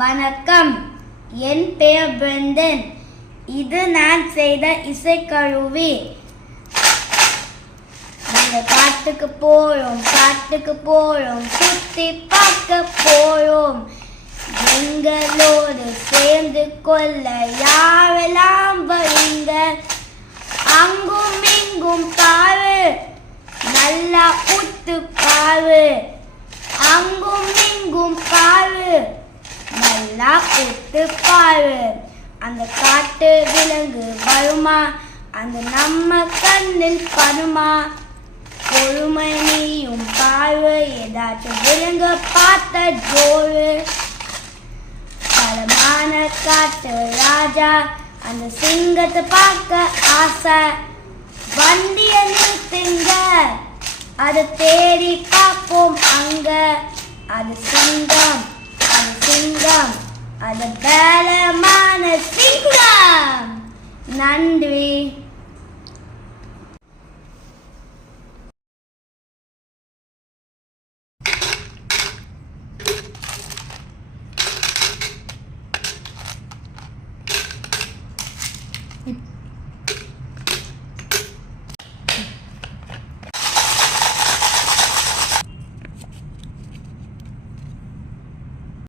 வணக்கம், என் பெயர் பிரெண்டன். இது நான் செய்த இசைக்கருவி. நாங்கள் காட்டுக்கு போறோம், சுத்தி பார்க்க போறோம். எங்களோடு சேர்ந்து கொள்ள யாரெல்லாம் வரீங்க? அங்கும் இங்கும் பாரு, நல்லா உத்து பாரு. அங்கும் இங்கும் பாரு, நல்லா உத்து பாரு. அந்த காட்டு விலங்கு வருமா? அந்த நம்ம கண்ணில் படுமா? பொறுமை நீயும் பாரு, ஏதாச்சும் விலங்க பார்த்த ஜோறு. பலமான காட்டு ராஜா, அந்த சிங்கத்தை பார்க்க ஆசை. வண்டிய நிறுத்துங்க, அதை தேடி பார்ப்போம் அங்க. அது சிங்கம், அது பலமான சிங்கம். நன்றி.